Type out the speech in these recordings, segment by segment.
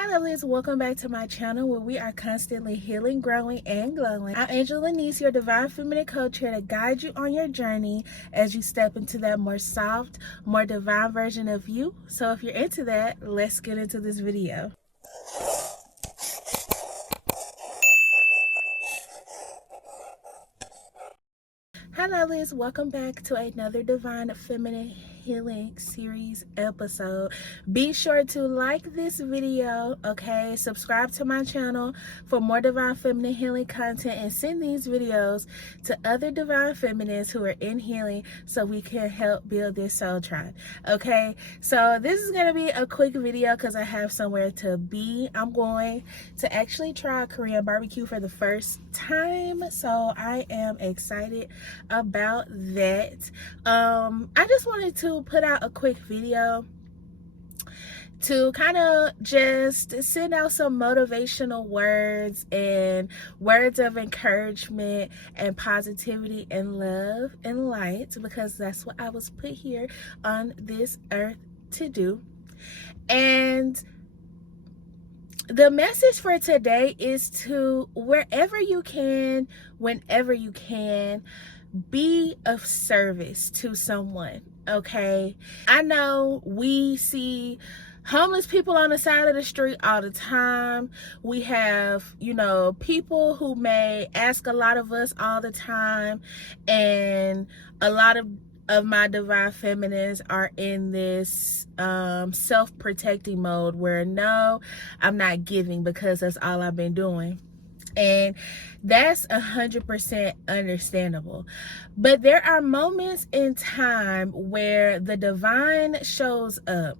Hi lovelies, welcome back to my channel where we are constantly healing, growing, and glowing. I'm Angel.lenise, your divine feminine coach, here to guide you on your journey as you step into that more soft, more divine version of you. So if you're into that, let's get into this video. Hi lovelies, welcome back to another divine feminine healing series episode. Be sure to like this video, okay? Subscribe to my channel for more divine feminine healing content, and send these videos to other divine feminines who are in healing so we can help build this soul tribe, okay? So this is gonna be a quick video because I have somewhere to be. I'm going to actually try Korean barbecue for the first time, so I am excited about that. I just wanted to put out a quick video to kind of just send out some motivational words and words of encouragement and positivity and love and light, because that's what I was put here on this earth to do. And the message for today is to, wherever you can, whenever you can, be of service to someone, okay? I know we see homeless people on the side of the street all the time. We have, people who may ask a lot of us all the time, and a lot of my divine feminines are in this self-protecting mode where no, I'm not giving because that's all I've been doing. And that's 100% understandable. But there are moments in time where the divine shows up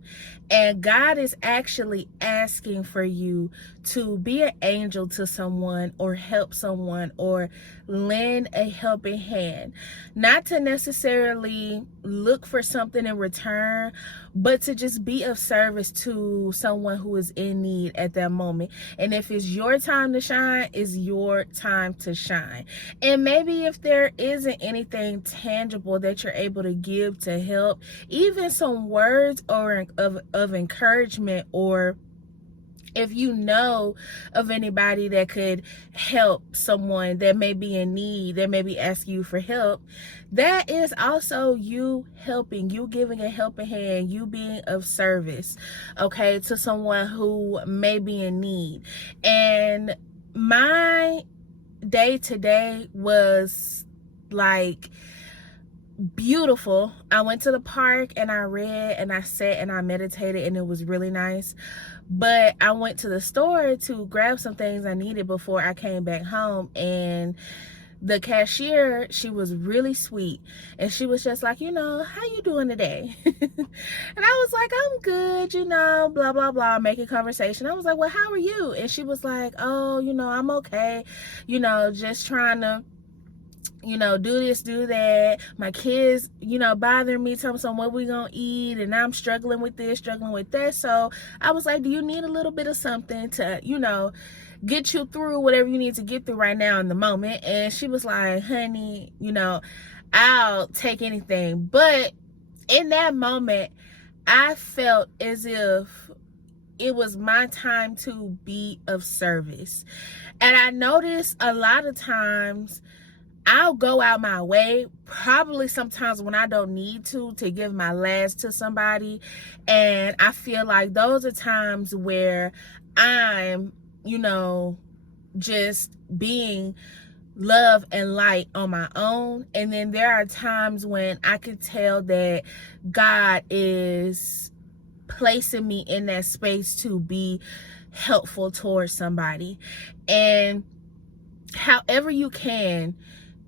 and God is actually asking for you to be an angel to someone, or help someone, or lend a helping hand. Not to necessarily look for something in return, but to just be of service to someone who is in need at that moment. And if it's your time to shine, it's your time to shine. And maybe if there isn't anything tangible that you're able to give to help, even some words or of encouragement, or if you know of anybody that could help someone that may be in need, that may be asking you for help, that is also you helping, you giving a helping hand, you being of service, okay, to someone who may be in need. And my day today was like beautiful. I went to the park and I read and I sat and I meditated, and it was really nice. But I went to the store to grab some things I needed before I came back home, and the cashier, she was really sweet, and she was just like, how you doing today? And I was like, I'm good, blah blah blah, making conversation. I was like, well, how are you? And she was like, oh, I'm okay, just trying to do this, do that. My kids, bothering me, telling me what we gonna eat, and I'm struggling with this, struggling with that. So I was like, do you need a little bit of something to, get you through whatever you need to get through right now in the moment? And she was like, honey, I'll take anything. But in that moment, I felt as if it was my time to be of service. And I noticed a lot of times I'll go out my way, probably sometimes when I don't need to give my last to somebody. And I feel like those are times where I'm, just being love and light on my own. And then there are times when I could tell that God is placing me in that space to be helpful towards somebody. And however you can,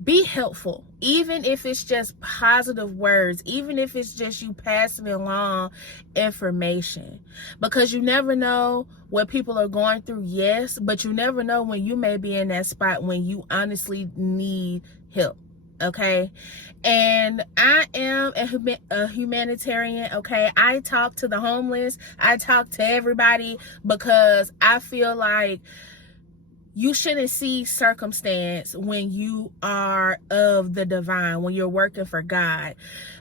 be helpful, even if it's just positive words, even if it's just you passing along information, because you never know what people are going through, yes, but you never know when you may be in that spot when you honestly need help, okay? And I am a humanitarian, okay? I talk to the homeless, I talk to everybody, because I feel like you shouldn't see circumstance when you are of the divine, when you're working for God.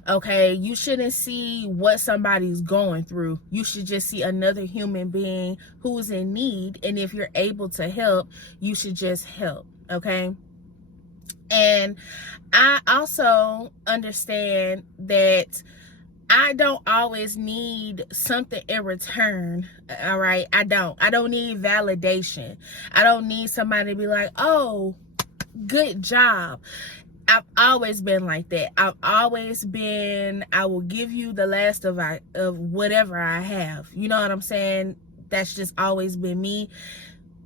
Okay, you shouldn't see what somebody's going through. You should just see another human being who is in need, and if you're able to help, you should just help. Okay. And I also understand that I don't always need something in return. All right. I don't need validation. I don't need somebody to be like, oh, good job. I've always been like that. I've always been, I will give you the last of whatever I have. You know what I'm saying? That's just always been me.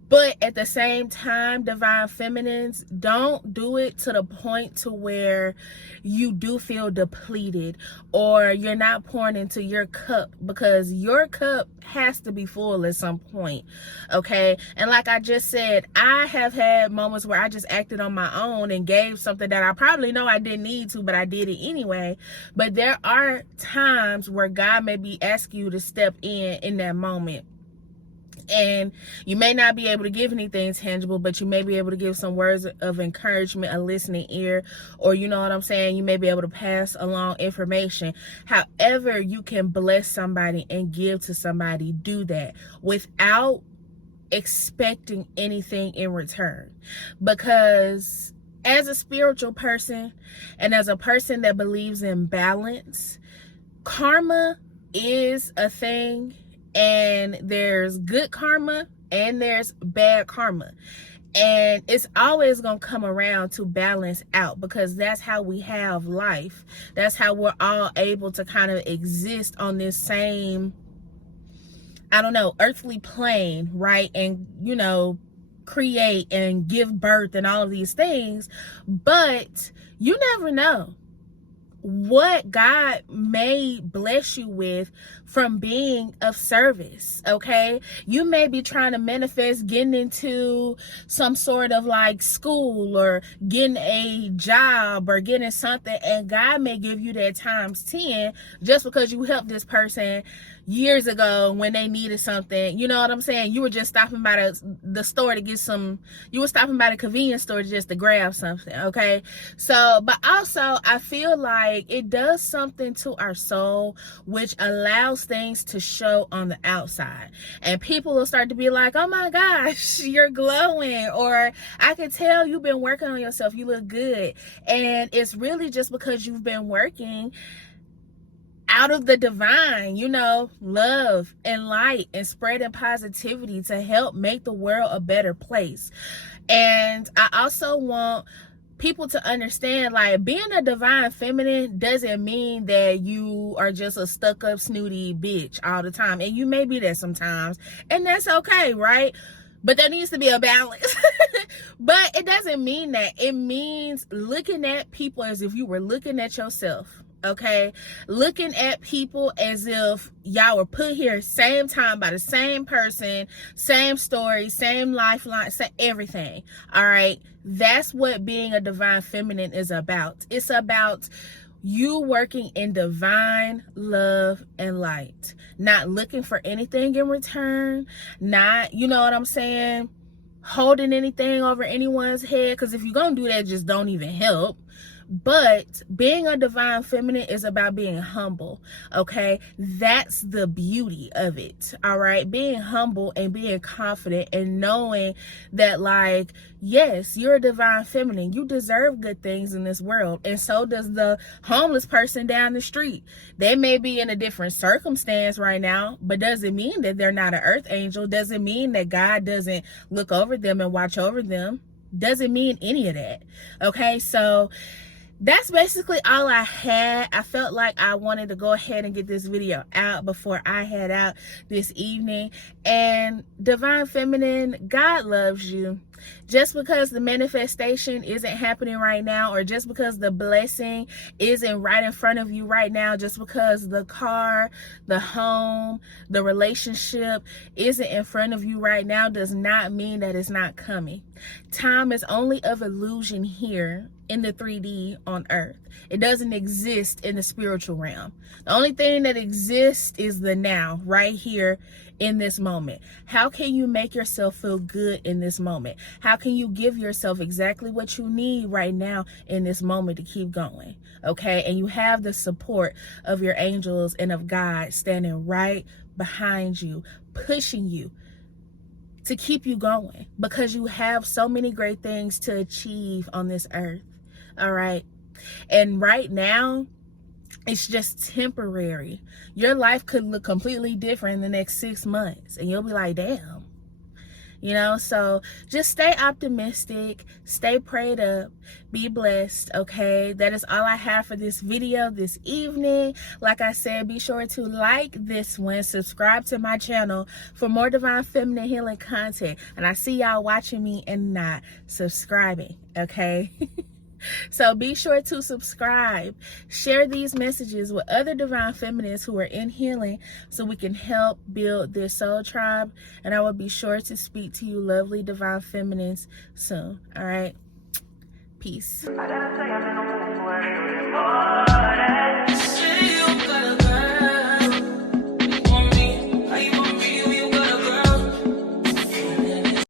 But at the same time, divine feminines, don't do it to the point to where you do feel depleted or you're not pouring into your cup, because your cup has to be full at some point. Okay. And like I just said, I have had moments where I just acted on my own and gave something that I probably know I didn't need to, but I did it anyway. But there are times where God may be asking you to step in that moment. And you may not be able to give anything tangible, but you may be able to give some words of encouragement, a listening ear, or you know what I'm saying? You may be able to pass along information. However, you can bless somebody and give to somebody, do that without expecting anything in return. Because as a spiritual person and as a person that believes in balance, karma is a thing. And there's good karma and there's bad karma. And it's always going to come around to balance out, because that's how we have life. That's how we're all able to kind of exist on this same, I don't know, earthly plane, right? And, you know, create and give birth and all of these things. But you never know what God may bless you with from being of service. Okay, you may be trying to manifest getting into some sort of like school or getting a job or getting something, and God may give you that times 10 just because you helped this person years ago when they needed something. You know what I'm saying? You were just stopping by the store to get some, you were stopping by the convenience store just to grab something. Okay, so but also I feel like it does something to our soul, which allows things to show on the outside, and people will start to be like, oh my gosh, you're glowing, or I can tell you've been working on yourself, you look good. And it's really just because you've been working out of the divine, you know, love and light and spreading positivity to help make the world a better place. And I also want people to understand, like, being a divine feminine doesn't mean that you are just a stuck-up snooty bitch all the time. And you may be that sometimes, and that's okay, right? But there needs to be a balance. But it doesn't mean that. It means looking at people as if you were looking at yourself. Okay, looking at people as if y'all were put here same time by the same person, same story, same lifeline, same everything. All right, that's what being a divine feminine is about. It's about you working in divine love and light, not looking for anything in return, not, you know what I'm saying, holding anything over anyone's head, because if you're gonna do that, just don't even help. But being a divine feminine is about being humble. Okay, that's the beauty of it. All right, being humble and being confident and knowing that, like, yes, you're a divine feminine, you deserve good things in this world, and so does the homeless person down the street. They may be in a different circumstance right now, but doesn't mean that they're not an earth angel, doesn't mean that God doesn't look over them and watch over them, doesn't mean any of that. Okay, so that's basically all I had. I felt like I wanted to go ahead and get this video out before I head out this evening. And divine feminine, God loves you. Just because the manifestation isn't happening right now, or just because the blessing isn't right in front of you right now, just because the car, the home, the relationship isn't in front of you right now, does not mean that it's not coming. Time is only of illusion here in the 3D on earth. It doesn't exist in the spiritual realm. The only thing that exists is the now, right here in this moment? How can you make yourself feel good in this moment? How can you give yourself exactly what you need right now in this moment to keep going? Okay, and you have the support of your angels and of God standing right behind you, pushing you to keep you going, because you have so many great things to achieve on this earth. All right, and right now it's just temporary. Your life could look completely different in the next 6 months, and you'll be like, damn. You know, so just stay optimistic, stay prayed up, be blessed, okay? That is all I have for this video this evening. Like I said, be sure to like this one, subscribe to my channel for more divine feminine healing content. And I see y'all watching me and not subscribing, okay? So be sure to subscribe, share these messages with other divine feminists who are in healing so we can help build this soul tribe. And I will be sure to speak to you lovely divine feminists soon. All right. Peace.